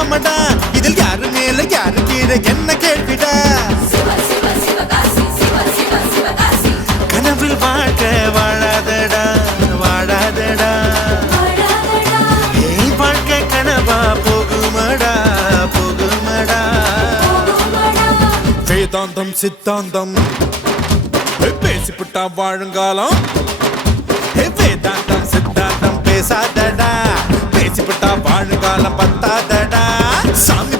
ஆமடா இதில் யாரு மேல யாரு கீழே என்ன கேள்விடா கனவில் வாழ்க்கை வாழாதடா வாழாதடா ஏய் வாழ்க்கை கனவா போகுமடா போகுமடா வேதாந்தம் சித்தாந்தம் பேசிப்புட்டா வாழுங்காலம் வேதாந்தம் சித்தாந்தம் பேசாதடா பேசிப்புட்டா வாழுங்காலம் பத்தாதடா சாமி